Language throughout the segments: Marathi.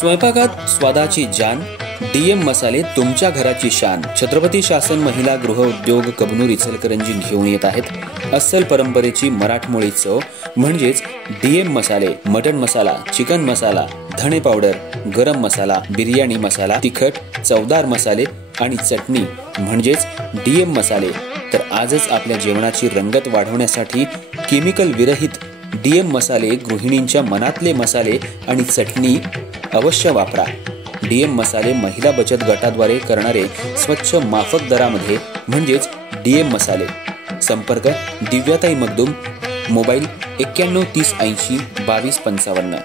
स्वयंपाकात स्वादाची जान, डीएम मसाले तुमच्या घराची शान. छत्रपती शासन महिला गृह उद्योग कबनूर इचलकरंजी घेऊन येत आहेत अस्सल परंपरेची मराठमोळी चव म्हणजेच डीएम मसाले. मटन मसाला, चिकन मसाला, धणे पावडर, गरम मसाला, बिर्याणी मसाला, तिखट चवदार मसाले आणि चटणी म्हणजेच डीएम मसाले. तर आजच आपल्या जेवणाची रंगत वाढवण्यासाठी केमिकल विरहित डीएम मसाले, गृहिणींच्या मनातले मसाले आणि चटणी अवश्य वापरा. डीएम मसाले महिला बचत गटाद्वारे करणारे स्वच्छ माफक दरामध्ये म्हणजेच डीएम मसाले. संपर्क दिव्याताई मगदूम, मोबाईल 91 30 80 22 55.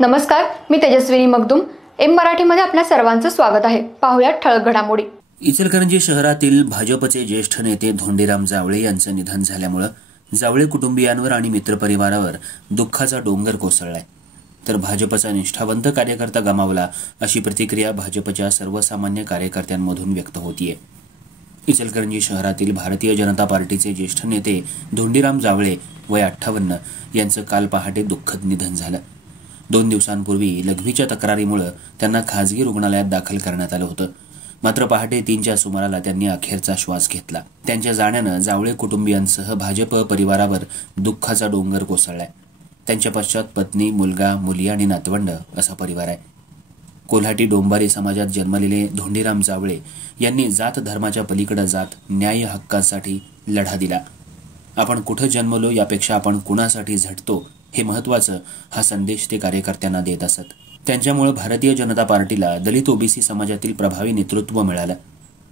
नमस्कार, मी तेजस्विनी मगदूम. एम मराठीमध्ये आपल्या सर्वांचं स्वागत आहे. पाहुयात ठळक घडामोडी. इचलकरंजी शहरातील भाजपचे ज्येष्ठ नेते धोंडीराम जावळे यांचं निधन झाल्यामुळे जावळे कुटुंबियांवर आणि मित्रपरिवारावर दुःखाचा डोंगर कोसळलाय. तर भाजपचा निष्ठावंत कार्यकर्ता गमावला अशी प्रतिक्रिया भाजपच्या सर्वसामान्य कार्यकर्त्यांमधून व्यक्त होतीये. इचलकरंजी शहरातील भारतीय जनता पार्टीचे ज्येष्ठ नेते धोंडीराम जावळे वय 58 यांचं काल पहाटे दुःखद निधन झालं. 2 दिवसांपूर्वी लघवीच्या तक्रारीमुळे त्यांना खासगी रुग्णालयात दाखल करण्यात आलं होतं. मात्र पहाटे 3च्या सुमाराला त्यांनी अखेरचा श्वास घेतला. त्यांच्या जाण्यानं जावळे कुटुंबियांसह भाजप परिवारावर दुःखाचा डोंगर कोसळलाय. त्यांच्या पश्चात पत्नी, मुलगा, मुली आणि नातवंड असा परिवार आहे. कोल्हाटी डोंबारी समाजात जन्मलेले धोंडीराम जावळे यांनी जात धर्माच्या पलीकडे जात न्याय हक्कांसाठी लढा दिला. आपण कुठं जन्मलो यापेक्षा आपण कुणासाठी झटतो हे महत्वाचं, हा संदेश ते कार्यकर्त्यांना देत असत. त्यांच्यामुळे भारतीय जनता पार्टीला दलित ओबीसी समाजातील प्रभावी नेतृत्व मिळालं.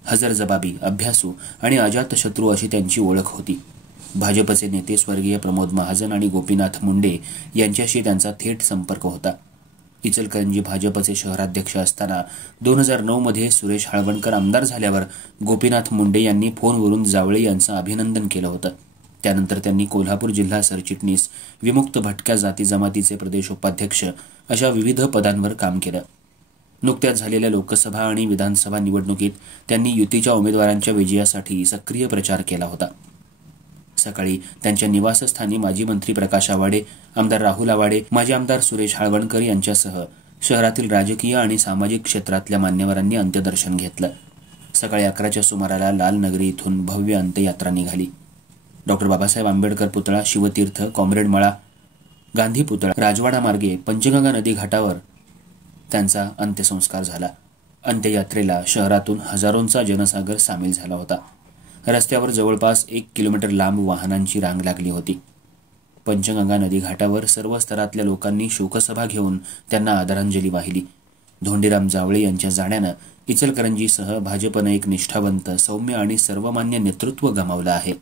हजरजबाबी, अभ्यासू आणि अजातशत्रू अशी त्यांची ओळख होती. भाजपचे नेते स्वर्गीय प्रमोद महाजन आणि गोपीनाथ मुंडे यांच्याशी त्यांचा थेट संपर्क होता. इचलकरंजी भाजपचे शहराध्यक्ष असताना 2009 मध्ये सुरेश हळवणकर आमदार झाल्यावर गोपीनाथ मुंडे यांनी फोनवरून जावळे यांचं अभिनंदन केलं होतं. त्यानंतर त्यांनी कोल्हापूर जिल्हा सरचिटणीस, विमुक्त भटक्या जाती जमातीचे प्रदेश उपाध्यक्ष अशा विविध पदांवर काम केलं. नुकत्याच झालेल्या लोकसभा आणि विधानसभा निवडणुकीत त्यांनी युतीच्या उमेदवारांच्या विजयासाठी सक्रिय प्रचार केला होता. सकाळी त्यांच्या निवासस्थानी माजी मंत्री प्रकाश आवाडे, आमदार राहुल आवाडे, माजी आमदार सुरेश हळवणकर यांच्यासह शहरातील राजकीय आणि सामाजिक क्षेत्रातल्या मान्यवरांनी अंत्यदर्शन घेतलं. सकाळी 11च्या सुमाराला लालनगरी इथून भव्य अंत्ययात्रा निघाली. डॉक्टर बाबासाहेब आंबेडकर पुतळा, शिवतीर्थ, कॉम्रेड मळा, गांधी पुतळा, राजवाडा मार्गे पंचगंगा नदी घाटावर त्यांचा अंत्यसंस्कार झाला. अंत्ययात्रेला शहरातून हजारोंचा जनसागर सामील झाला होता. रस्त्यावर जवळपास 1 किलोमीटर लांब वाहनांची रांग लागली होती. पंचगंगा नदी घाटावर सर्व स्तरातल्या लोकांनी शोकसभा घेऊन त्यांना आदरांजली वाहिली. धोंडीराम जावळे यांच्या जाण्यानं इचलकरंजीसह भाजपनं एक निष्ठावंत, सौम्य आणि सर्वमान्य नेतृत्व गमावलं आहे.